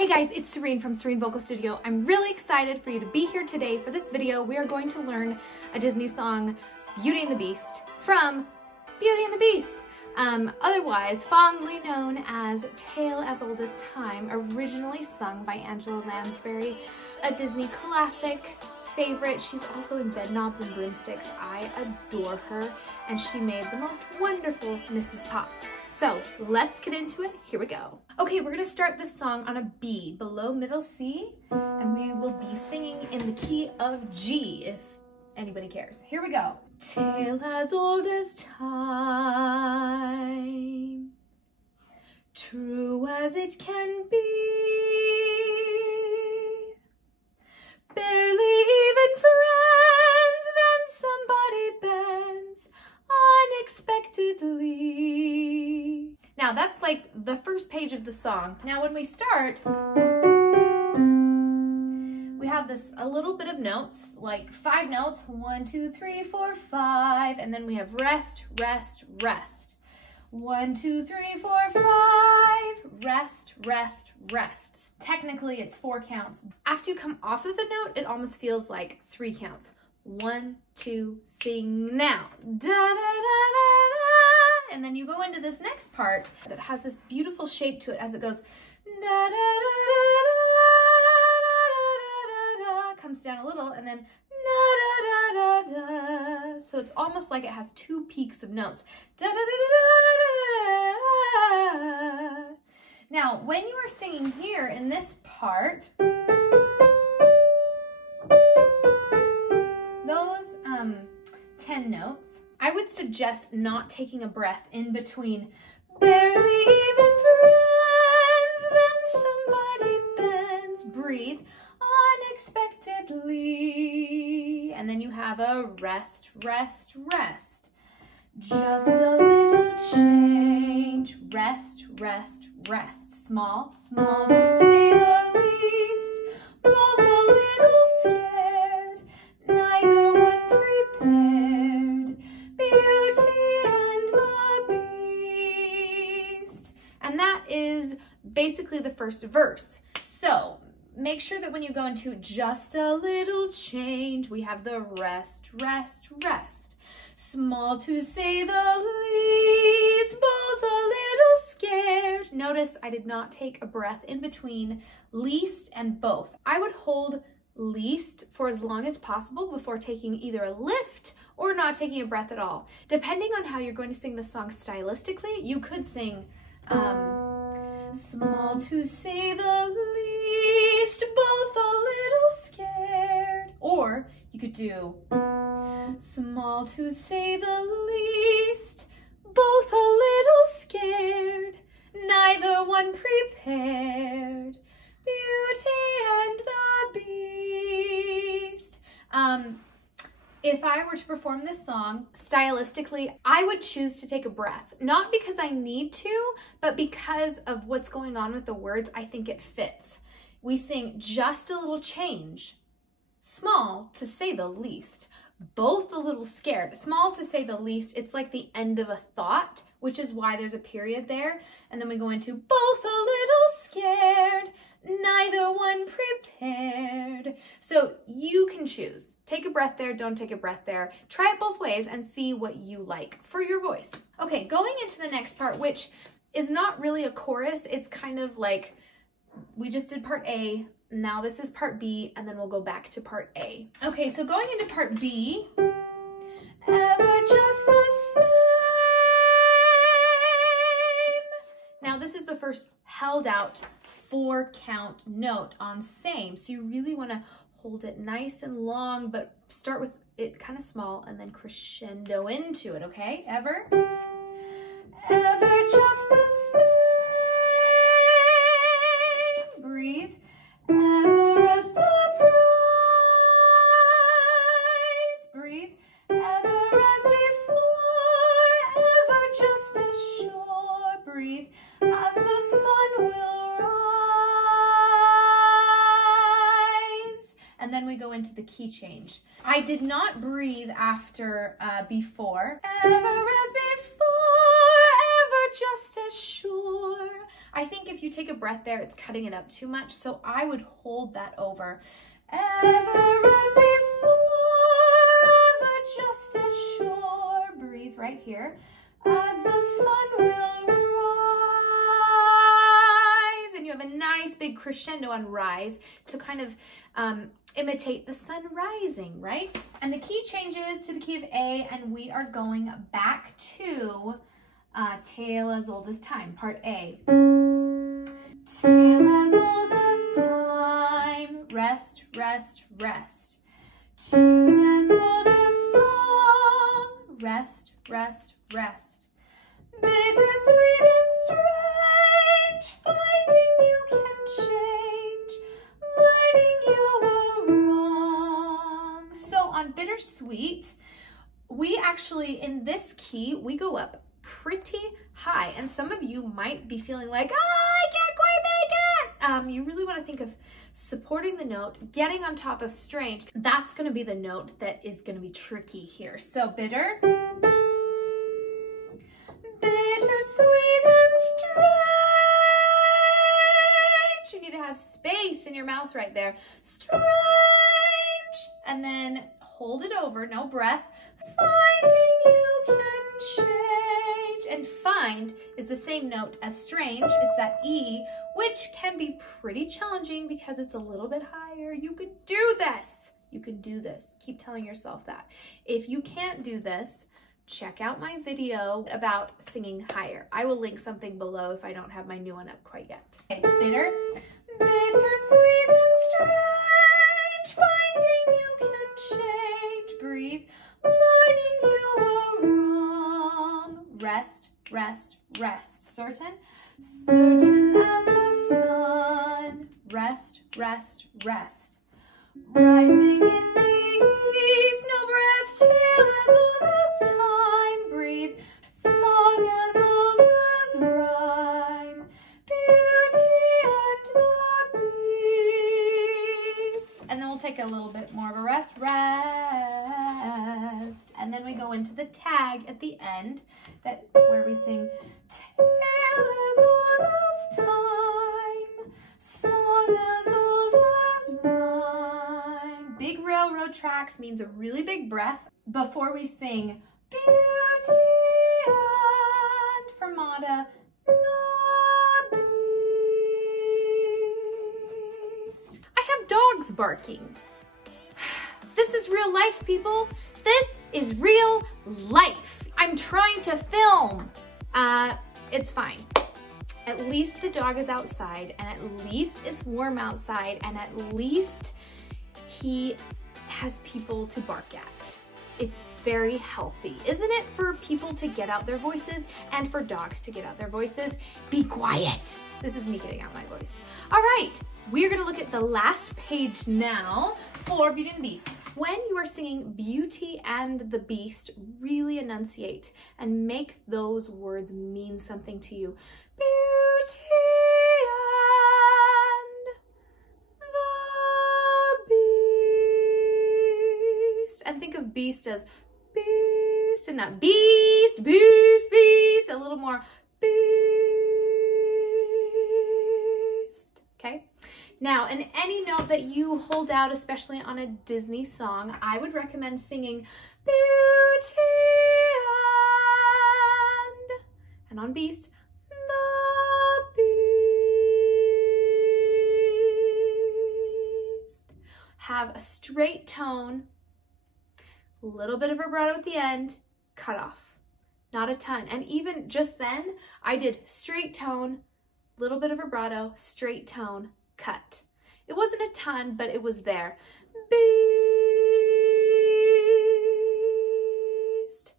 Hey guys, it's Serene from Serene Vocal Studio. I'm really excited for you to be here today for this video. We are going to learn a Disney song, Beauty and the Beast, from Beauty and the Beast. Otherwise fondly known as Tale as Old as Time, originally sung by Angela Lansbury, a Disney classic favorite. She's also in Bedknobs and Broomsticks. I adore her, and she made the most wonderful Mrs. Potts. So let's get into it. Here we go. Okay, we're gonna start this song on a B, below middle C, and we will be singing in the key of G, if anybody cares. Here we go. Tale as old as time, true as it can be, barely even friends, then somebody bends unexpectedly. Now that's like the first page of the song. Now when we start, we have this a little bit of notes, like 5 notes, 1, 2, 3, 4, 5, and then we have rest, rest, rest. 1, 2, 3, 4, 5, rest, rest, rest. Technically it's 4 counts. After you come off of the note, it almost feels like 3 counts. 1, 2, sing now. Da, da, da, da, da. And then you go into this next part that has this beautiful shape to it as it goes. Da, da, da, da, da, da, comes down a little, and then da, da, da, da, da. So it's almost like it has 2 peaks of notes. Da, da, da, da, da, da. Now, when you are singing here in this part, those 10 notes, I would suggest not taking a breath in between barely even friends, then somebody bends, breathe unexpectedly, and then you have a rest, rest, rest. Just a little change, rest, rest, rest. Small, small to say the least, both a little scared, neither one prepared, Beauty and the Beast. And that is basically the first verse. So make sure that when you go into just a little change, we have the rest, rest, rest. Small to say the least, both a little scared. Notice I did not take a breath in between least and both. I would hold least for as long as possible before taking either a lift or not taking a breath at all. Depending on how you're going to sing the song stylistically, you could sing small to say the least, both a little scared. Or you could do small to say the least, both a little scared, neither one prepared, Beauty and the Beast. If I were to perform this song stylistically, I would choose to take a breath. Not because I need to, but because of what's going on with the words, I think it fits. We sing just a little change, small to say the least, both a little scared. Small to say the least, it's like the end of a thought, which is why there's a period there. And then we go into both a little scared, neither one prepared. So you can choose. Take a breath there, don't take a breath there. Try it both ways and see what you like for your voice. Okay, going into the next part, which is not really a chorus. It's kind of like, we just did part A, now this is part B, and then we'll go back to part A. Okay, so going into part B, ever just the same. Now this is the first held out 4 count note on same. So you really want to hold it nice and long, but start with it kind of small and then crescendo into it, okay? Ever just the same. Breathe. Ever a surprise. Breathe. Ever as before, ever just as sure. Breathe. As the sun will rise. And then we go into the key change. I did not breathe after before. Ever as before, ever just as sure. I think if you take a breath there, it's cutting it up too much. So I would hold that over. Ever as before, ever just as sure. Breathe right here. As the sun will rise. And you have a nice big crescendo on rise to kind of imitate the sun rising, right? And the key changes to the key of A, and we are going back to Tale as Old as Time, part A. Tale as old as time, rest, rest, rest. Tune as old as song, rest, rest, rest. Bittersweet and strange, finding you can change, learning you were wrong. So on bittersweet, we actually, in this key, we go up pretty high. And some of you might be feeling like, I can't quite make it. You really want to think of supporting the note, getting on top of strange. That's going to be the note that is going to be tricky here. So bitter, bittersweet and strange. You need to have space in your mouth right there. Strange. And then hold it over, no breath. Finding you can change. And find is the same note as strange. It's that E, which can be pretty challenging because it's a little bit higher. You could do this. You can do this. Keep telling yourself that. If you can't do this, check out my video about singing higher. I will link something below if I don't have my new one up quite yet. Okay, bitter, bittersweet and strange, finding you can change. Breathe, learning you were wrong. Rest, rest, rest. Certain, certain as the sun. Rest, rest, rest. Rising in the east, no breath, tale as old as time. Breathe, song as old as rhyme. Beauty and the beast. And then we'll take a little bit more of a rest, rest. And then we go into the tag at the end, that where we sing, tale as old as time, song as old as rhyme. Big railroad tracks means a really big breath before we sing beauty and fermata, the beast. I have dogs barking. This is real life, people. This is real life. I'm trying to film. It's fine. At least the dog is outside, and at least it's warm outside, and at least he has people to bark at. It's very healthy, isn't it, for people to get out their voices and for dogs to get out their voices? Be quiet. This is me getting out my voice. All right, we're gonna look at the last page now for Beauty and the Beast. When you are singing Beauty and the Beast, really enunciate and make those words mean something to you. Beauty and the Beast. And think of beast as beast and not beast, beast, beast. A little more beast. Okay? Now, in any note that you hold out, especially on a Disney song, I would recommend singing Beauty and on Beast, the Beast. Have a straight tone, a little bit of vibrato at the end, cut off. Not a ton. And even just then, I did straight tone, little bit of vibrato, straight tone, cut. It wasn't a ton, but it was there. Beast.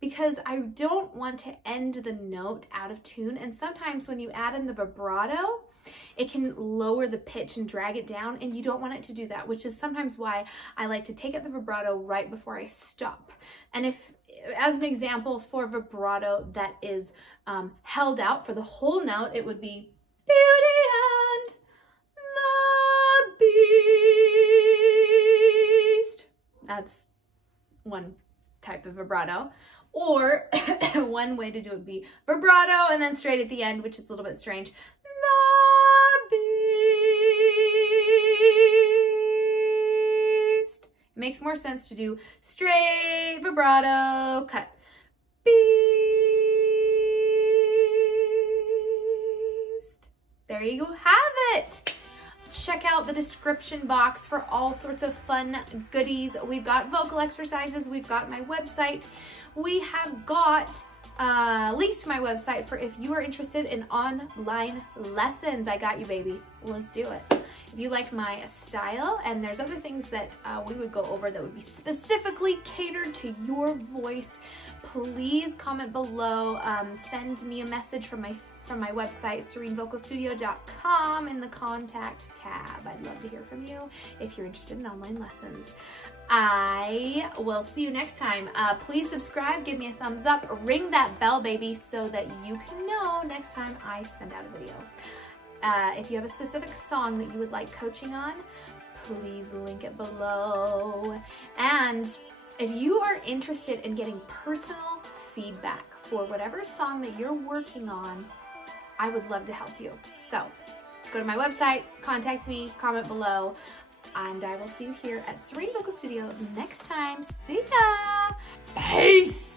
Because I don't want to end the note out of tune. And sometimes when you add in the vibrato, it can lower the pitch and drag it down, and you don't want it to do that, which is sometimes why I like to take out the vibrato right before I stop. And if, as an example, for vibrato that is held out for the whole note, it would be Beauty and the Beast. That's one type of vibrato. Or one way to do it would be vibrato and then straight at the end, which is a little bit strange. The makes more sense to do straight vibrato cut. Beast. There you have it. Check out the description box for all sorts of fun goodies. We've got vocal exercises. We've got my website. We have got links to my website for if you are interested in online lessons. I got you, baby. Let's do it. If you like my style, and there's other things that we would go over that would be specifically catered to your voice, please comment below. Send me a message from my website, serenevocalstudio.com, in the contact tab. I'd love to hear from you if you're interested in online lessons. I will see you next time. Please subscribe, give me a thumbs up, ring that bell, baby, so that you can know next time I send out a video. If you have a specific song that you would like coaching on, please link it below. And if you are interested in getting personal feedback for whatever song that you're working on, I would love to help you. So go to my website, contact me, comment below, and I will see you here at Serene Vocal Studio next time. See ya! Peace!